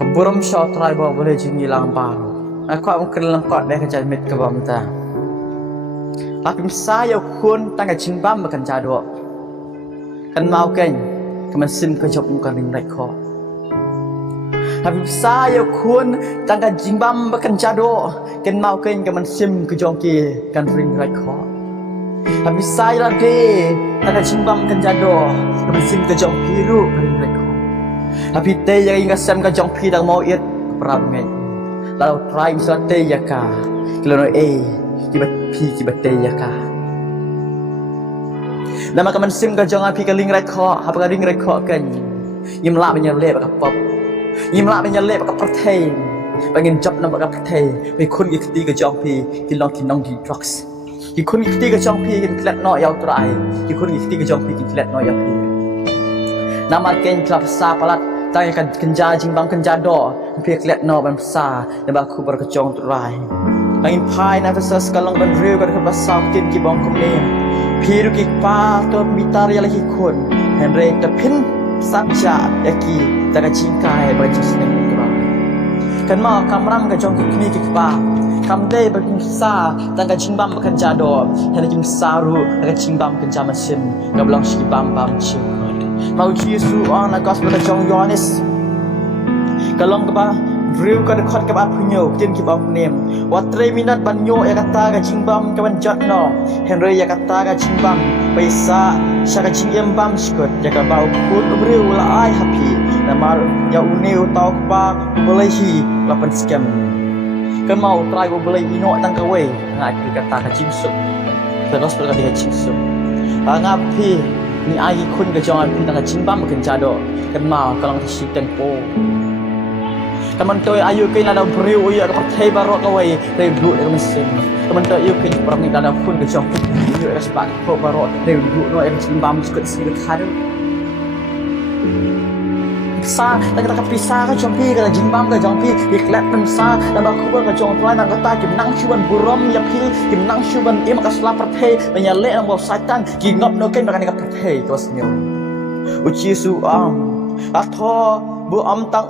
Keburum syau try bawa boleh jinggi lang baru. Aku mungkin lengkap deh kerja mit ke bawah ta. Tapi saya kun tangga jimbam makan jadok. Kan mau kan, kemen sim kerja bukan ring rekor. Tapi saya kun tangga jimbam makan jadok. Kan mau kan kemen sim kerja kan ring rekor. Tapi saya lagi tangga jimbam makan jadok. Kemen sim kerja biru ring rekor. Tapi teh yang ingat sem ka jong pi dang mau it perangai. Lalu try misalnya teh ya ka. Kalau kibat pi kibat teh ya ka. Nama kaman sim ka jong pi ka ling rekod, apa ka ling rekod kan. Yim la banya le ka pop. Yim la banya le ka pertain. Pengen job nama ka pertain. Pe kun ikti ka jong pi ki long ki nong di drugs. Ki kun ikti ka jong pi ki klet no yau try. Ki kun ikti ka jong pi ki klet no yau pi. Nama ken klap sa palat tanya kan kenja jimbang kenja do pek let no ban sa dan aku berkecong terai angin pai nafas sekalong ban riu kan ke basau kin ki bong kumne piru ki pa to mitar ya lagi kun henry tapin saja yaki taga cingkai ba jisne terai kan mau kamram ka jong ki ki pa kam dei ba sa taga jimbang kenja do henry jim saru taga jimbang kenja masim gablong shi bam bam chi mau Yesus ana gospel jong Yohanes kalong ka ba driu ka dekat ka ba punyo tin ki ba nem wa 3 minit ban nyo ya kata ka jingbam ka ban jot no henry ya kata ka jingbam paisa sya ka jingyam bam skot ya ka ba put driu la ai happy na mar ya uneu tau ka ba boleh hi lapan scam kan mau try bo boleh ino tang ka we na ki kata ka jingsuk ka gospel ka dia jingsuk ngapi ni ai kun ke jangan pun tengah cimbam makan jado kan mau kalau si tempo teman tu ayu ke nada beriu ya ke partai baru kawai rebu dari mesin teman tu ayu ke perang ni nada kun ke jangan ayu ke sebab ko baru rebu no yang cimbam sikit sikit kado sa tak kata pisah ke jampi ke jimbam ke jampi iklat mensa dan aku ke jong tuan nang kata kim nang chuan burom ya pi kim nang chuan im ka sla perthei banya le ang bo satan ki ngop no ken makan ka perthei tos nyo uci su atho bu tang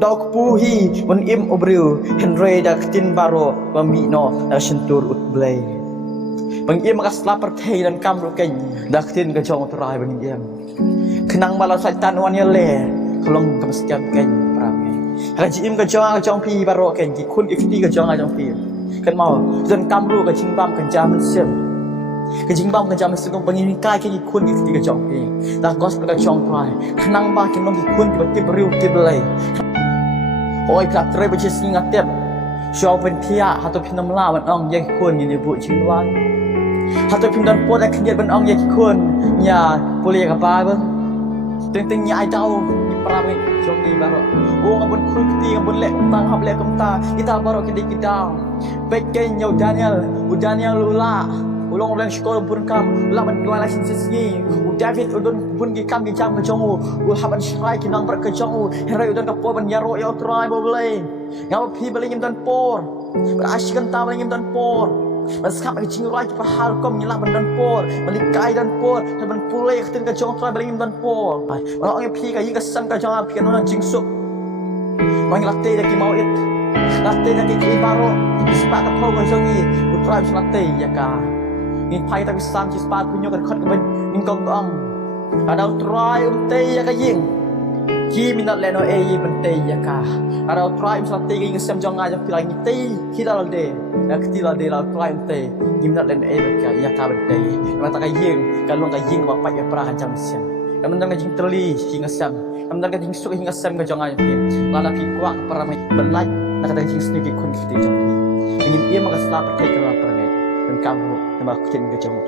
dau puhi mun im obriu henry dak tin baro pami no sentur ut blay bang im ka sla perthei dan kam ro ken dak tin ka jong trai bang im kenang malau satan wan ya le kalong kemestian kan perangai haji im ka jong pi baro kan ki kun ifti ka jong pi kan mau dan kamru ka jingbam kan jaman sim ka jingbam kan jaman sim pengini kai ki kun ifti ka jong pi dah gospel ka jong prai kenang ba ki nong ki kun ki bati beriu ti belai oi plak tre bache singa tep show pen thia hatu phinam la ban ong ye kun ni bu chinwai hatu phin dan pot ak khiet ban ong ye kun nya poli ka ba ba ting nya ai dau peramai jong di baru. Oh ngabun kurti ngabun lek tang hab lek kemta kita baru kita. Baiknya Daniel lula. Ulong orang sekolah pun kam laban dua lasin sisi. David udun pun gi kam gi jam ke jongu. Haban syrai kinang ber ke jongu. Herai udun ke po ban yaro ya try bo belai. Ngapa pi belai ngim dan por. Berasyikan ta belai ngim dan por. Maskap ke cingrai ke pahal kom nyela ban dan por. Melikai dan por. Haban pulai ke tin ke jong try belai ngim dan por. Orang yang pi ka yi ka sam ka jong pi kan orang jingsuk. Orang latte dak mau it. Latte dak ki baro. Sepak ke po ke jongi. Utrai latte ya ka. Ni pai tapi sam ci spa punyo kan khot kan ning kong ong ada try te ya ka ying ki minat leno ben te ya ka ada try sa te ging sem jong nga jong pilai ni te ki dal de ya ki dal de la try te ki minat leno ben ka ya ka ben te ma ta ka ying kan long ka ying ba pa ya pra han jam sem kan ndang jing terli ki ngasam kan ndang jing su ki ngasam ka jong nga pi la la pi kwa para mai belai ta ka jing sni ki kun ki te jong pi ingin ia maka selap te ka pra dan kamu nama kucing ke jauh